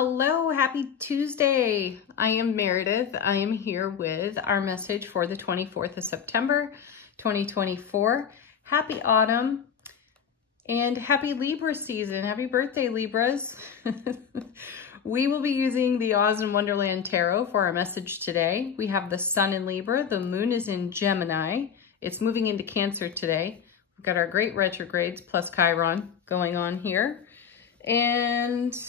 Hello, happy Tuesday. I am Meredith. I am here with our message for the 24th of September, 2024. Happy autumn and happy Libra season. Happy birthday, Libras. We will be using the Oz in Wonderland Tarot for our message today. We have the Sun in Libra. The Moon is in Gemini. It's moving into Cancer today. We've got our great retrogrades plus Chiron going on here. And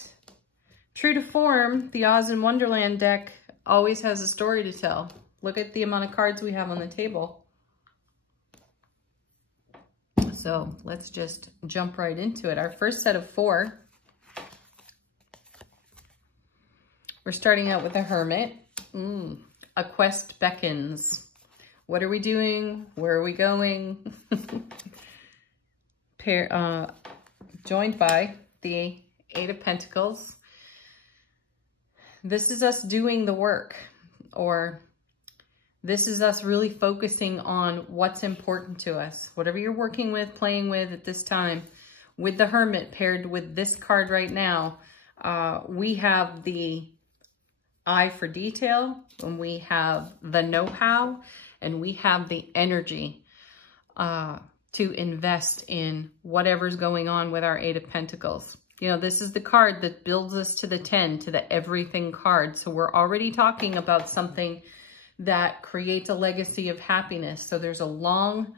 true to form, the Oz in Wonderland deck always has a story to tell. Look at the amount of cards we have on the table. So let's just jump right into it. Our first set of 4. We're starting out with a Hermit. A quest beckons. What are we doing? Where are we going? Joined by the 8 of Pentacles. This is us doing the work, or this is us really focusing on what's important to us. Whatever you're working with, playing with at this time, with the Hermit paired with this card right now, we have the eye for detail, and we have the know-how, and we have the energy to invest in whatever's going on with our 8 of Pentacles. You know, this is the card that builds us to the 10, to the everything card. So we're already talking about something that creates a legacy of happiness. So there's a long-term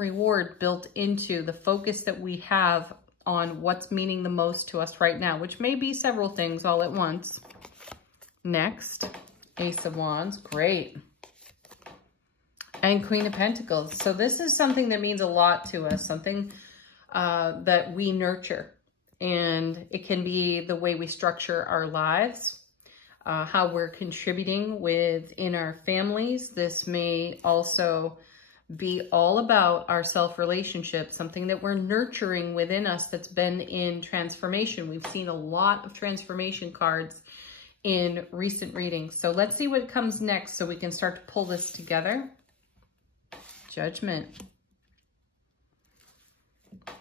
reward built into the focus that we have on what's meaning the most to us right now, which may be several things all at once. Next, Ace of Wands, great. And Queen of Pentacles. So this is something that means a lot to us, something that we nurture. And it can be the way we structure our lives, how we're contributing within our families. This may also be all about our self-relationship, something that we're nurturing within us that's been in transformation. We've seen a lot of transformation cards in recent readings. So let's see what comes next so we can start to pull this together. Judgment.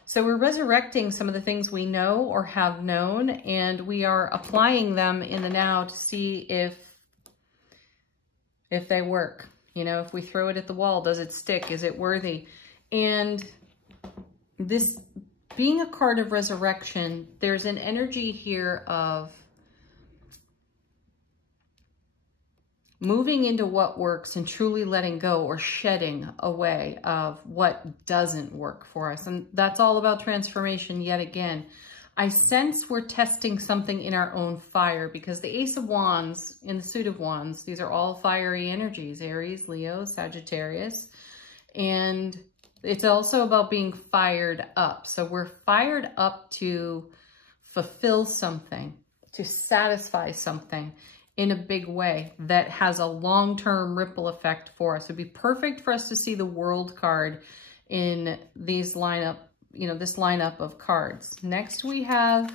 So we're resurrecting some of the things we know or have known, and we are applying them in the now to see if they work. You know, if we throw it at the wall, does it stick? Is it worthy? And this being a card of resurrection, there's an energy here of moving into what works and truly letting go or shedding away of what doesn't work for us. And that's all about transformation yet again. I sense we're testing something in our own fire, because the Ace of Wands in the suit of Wands, these are all fiery energies, Aries, Leo, Sagittarius. And it's also about being fired up. So we're fired up to fulfill something, to satisfy something in a big way that has a long-term ripple effect for us. It'd be perfect for us to see the World card in these lineup, you know, this lineup of cards. Next we have,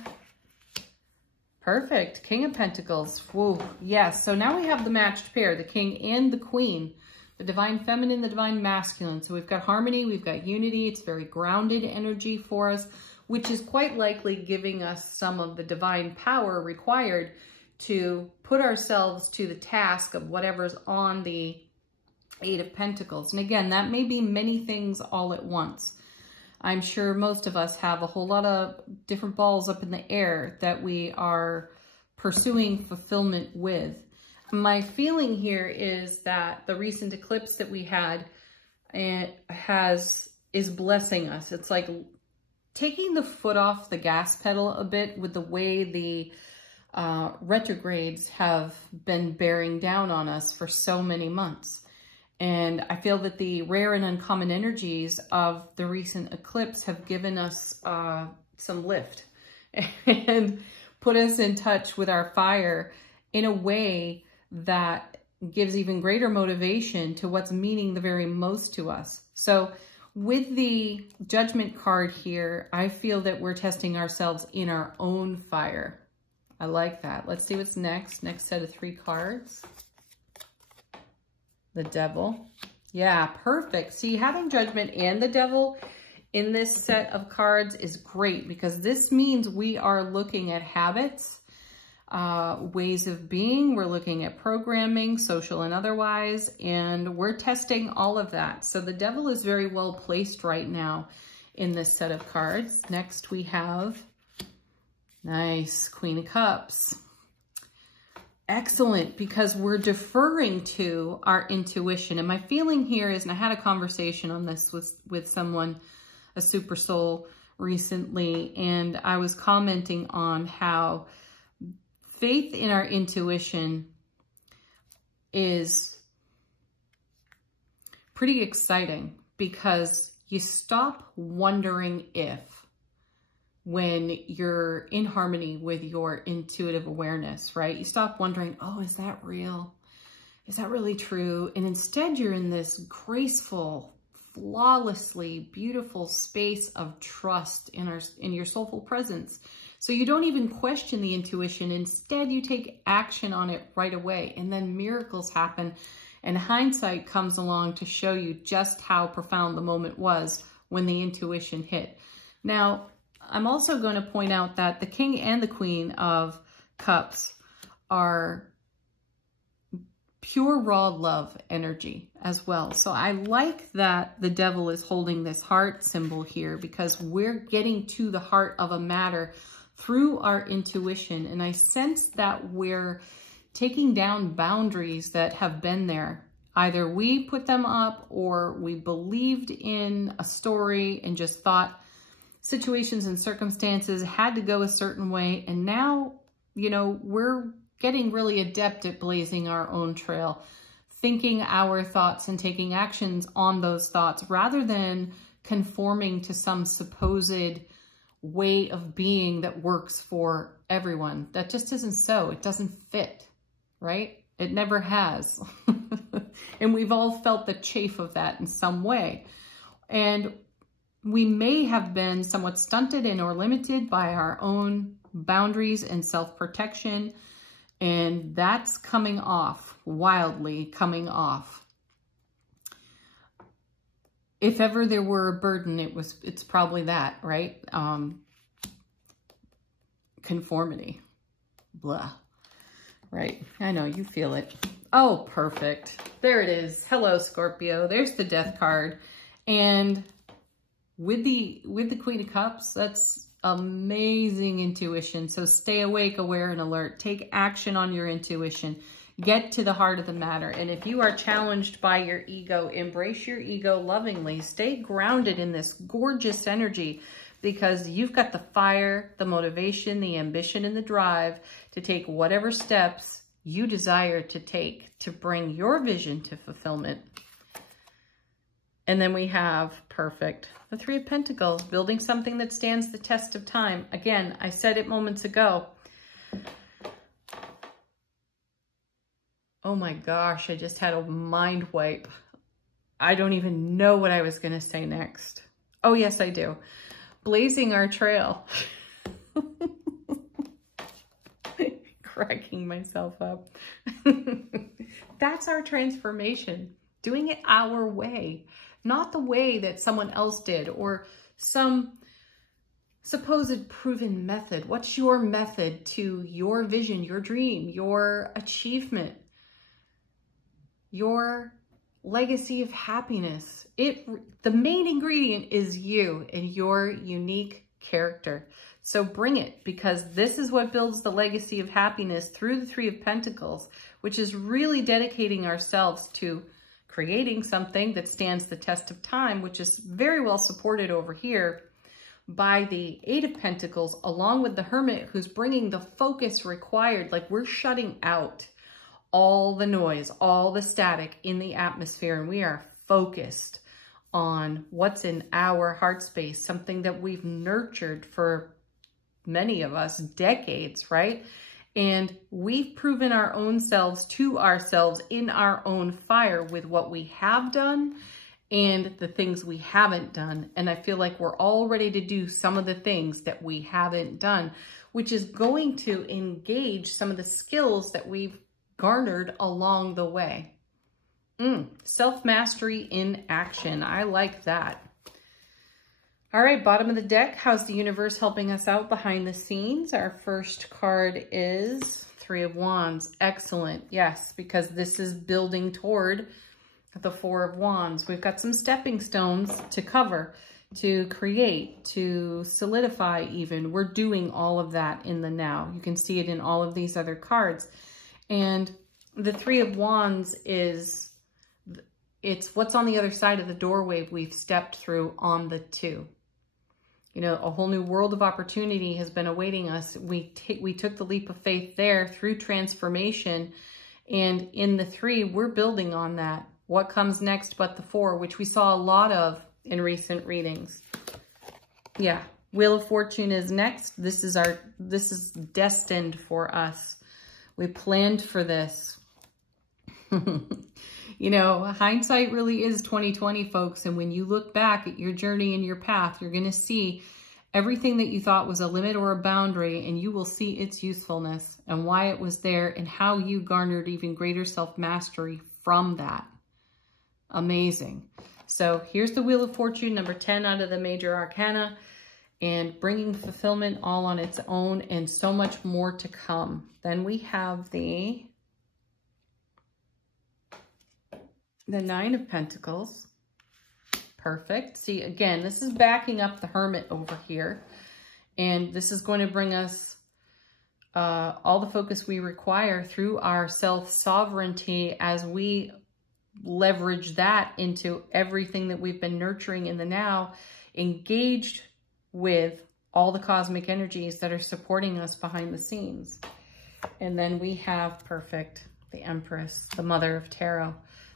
perfect, King of Pentacles. Whoa, yes. So now we have the matched pair, the King and the Queen, the Divine Feminine, the Divine Masculine. So we've got harmony, we've got unity. It's very grounded energy for us, which is quite likely giving us some of the divine power required to put ourselves to the task of whatever's on the 8 of Pentacles. And again, that may be many things all at once. I'm sure most of us have a whole lot of different balls up in the air that we are pursuing fulfillment with. My feeling here is that the recent eclipse that we had is blessing us. It's like taking the foot off the gas pedal a bit with the way the retrogrades have been bearing down on us for so many months. And I feel that the rare and uncommon energies of the recent eclipse have given us some lift and put us in touch with our fire in a way that gives even greater motivation to what's meaning the very most to us. So with the Judgment card here, I feel that we're testing ourselves in our own fire. I like that. Let's see what's next. Next set of 3 cards. The Devil. Yeah, perfect. See, having Judgment and the Devil in this set of cards is great because this means we are looking at habits, ways of being, we're looking at programming, social and otherwise, and we're testing all of that. So the Devil is very well placed right now in this set of cards. Next we have, nice, Queen of Cups. Excellent, because we're deferring to our intuition. And my feeling here is, and I had a conversation on this with someone, a super soul recently, and I was commenting on how faith in our intuition is pretty exciting because you stop wondering if, when you're in harmony with your intuitive awareness, right? You stop wondering, oh, is that real? Is that really true? And instead you're in this graceful, flawlessly beautiful space of trust in your soulful presence. So you don't even question the intuition. Instead, you take action on it right away. And then miracles happen. And hindsight comes along to show you just how profound the moment was when the intuition hit. Now, I'm also going to point out that the King and the Queen of Cups are pure raw love energy as well. So I like that the Devil is holding this heart symbol here because we're getting to the heart of a matter through our intuition. And I sense that we're taking down boundaries that have been there. Either we put them up or we believed in a story and just thought situations and circumstances had to go a certain way. And now, you know, we're getting really adept at blazing our own trail, thinking our thoughts and taking actions on those thoughts rather than conforming to some supposed way of being that works for everyone. That just isn't so. It doesn't fit, right? It never has. And we've all felt the chafe of that in some way. And we may have been somewhat stunted and or limited by our own boundaries and self-protection. And that's coming off, wildly coming off. If ever there were a burden, it's probably that, right? Conformity. Blah. Right? I know, you feel it. Oh, perfect. There it is. Hello, Scorpio. There's the Death card. And with the Queen of Cups, that's amazing intuition. So stay awake, aware, and alert. Take action on your intuition. Get to the heart of the matter. And if you are challenged by your ego, embrace your ego lovingly. Stay grounded in this gorgeous energy because you've got the fire, the motivation, the ambition, and the drive to take whatever steps you desire to take to bring your vision to fulfillment. And then we have, perfect, the Three of Pentacles, building something that stands the test of time. Again, I said it moments ago. Oh my gosh, I just had a mind wipe. I don't even know what I was going to say next. Oh yes, I do. Blazing our trail. Cracking myself up. That's our transformation. Doing it our way. Not the way that someone else did or some supposed proven method. What's your method to your vision, your dream, your achievement, your legacy of happiness? The main ingredient is you and your unique character. So bring it, because this is what builds the legacy of happiness through the Three of Pentacles, which is really dedicating ourselves to creating something that stands the test of time, which is very well supported over here by the Eight of Pentacles, along with the Hermit, who's bringing the focus required. Like, we're shutting out all the noise, all the static in the atmosphere, and we are focused on what's in our heart space, something that we've nurtured for many of us decades, right? And we've proven our own selves to ourselves in our own fire with what we have done and the things we haven't done. And I feel like we're all ready to do some of the things that we haven't done, which is going to engage some of the skills that we've garnered along the way. Self-mastery in action. I like that. All right, bottom of the deck, how's the universe helping us out behind the scenes? Our first card is Three of Wands. Excellent. Yes, because this is building toward the Four of Wands. We've got some stepping stones to cover, to create, to solidify even. We're doing all of that in the now. You can see it in all of these other cards. And the Three of Wands is, it's what's on the other side of the doorway we've stepped through on the Two. You know, a whole new world of opportunity has been awaiting us. We took the leap of faith there through transformation. And in the Three, we're building on that. What comes next but the Four, which we saw a lot of in recent readings. Yeah, Wheel of Fortune is next. This is destined for us. We planned for this. You know, hindsight really is 20/20, folks. And when you look back at your journey and your path, you're going to see everything that you thought was a limit or a boundary, and you will see its usefulness and why it was there and how you garnered even greater self-mastery from that. Amazing. So here's the Wheel of Fortune, number 10 out of the major arcana, and bringing fulfillment all on its own and so much more to come. Then we have the Nine of Pentacles. Perfect. See, again, this is backing up the Hermit over here. And this is going to bring us all the focus we require through our self-sovereignty as we leverage that into everything that we've been nurturing in the now, engaged with all the cosmic energies that are supporting us behind the scenes. And then we have, perfect, the Empress, the Mother of Tarot.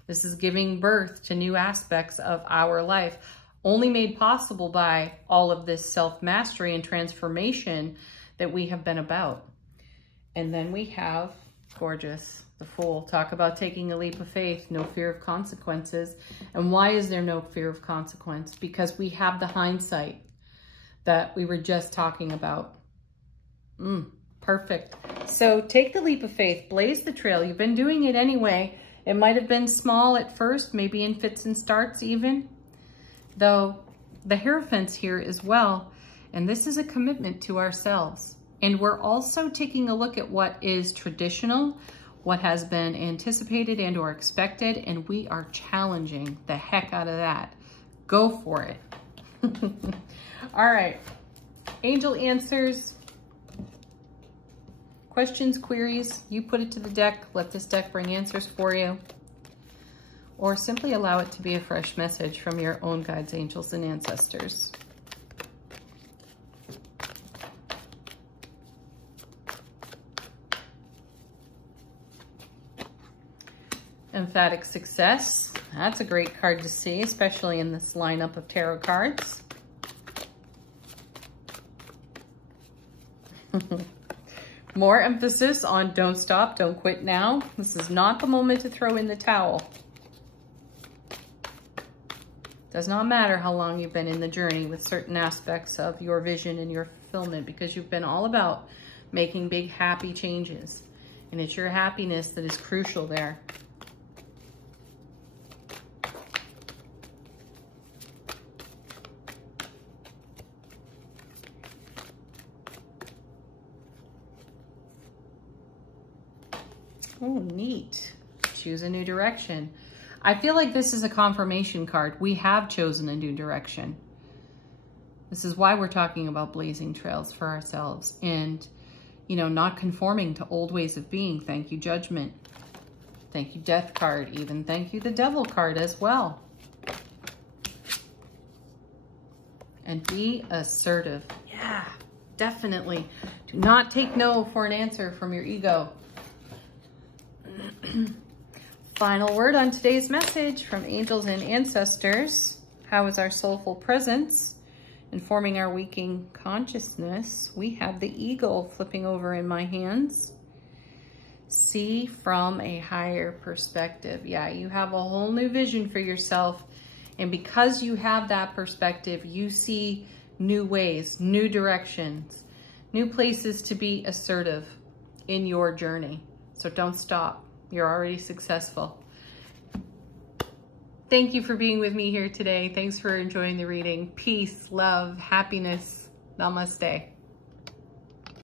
This is giving birth to new aspects of our life, only made possible by all of this self-mastery and transformation that we have been about. And then we have, gorgeous, the Fool. Talk about taking a leap of faith, no fear of consequences. And why is there no fear of consequence? Because we have the hindsight that we were just talking about. Perfect. So take the leap of faith, blaze the trail. You've been doing it anyway. It might have been small at first, maybe in fits and starts even, though the Hierophant's here as well. And this is a commitment to ourselves. And we're also taking a look at what is traditional, what has been anticipated and or expected, and we are challenging the heck out of that. Go for it. All right, angel answers, questions, queries, you put it to the deck. Let this deck bring answers for you. Or simply allow it to be a fresh message from your own guides, angels, and ancestors. Emphatic success. That's a great card to see, especially in this lineup of tarot cards. More emphasis on don't stop, don't quit now. This is not the moment to throw in the towel. Does not matter how long you've been in the journey with certain aspects of your vision and your fulfillment, because you've been all about making big, happy changes. And it's your happiness that is crucial there. Oh, neat. Choose a new direction. I feel like this is a confirmation card. We have chosen a new direction. This is why we're talking about blazing trails for ourselves and, you know, not conforming to old ways of being. Thank you, Judgment. Thank you, Death card. Even thank you, the Devil card as well. And be assertive. Yeah, definitely. Do not take no for an answer from your ego. Final word on today's message from angels and ancestors. How is our soulful presence informing our waking consciousness? We have the eagle flipping over in my hands. See from a higher perspective. Yeah, you have a whole new vision for yourself. And because you have that perspective, you see new ways, new directions, new places to be assertive in your journey. So don't stop. You're already successful. Thank you for being with me here today. Thanks for enjoying the reading. Peace, love, happiness. Namaste.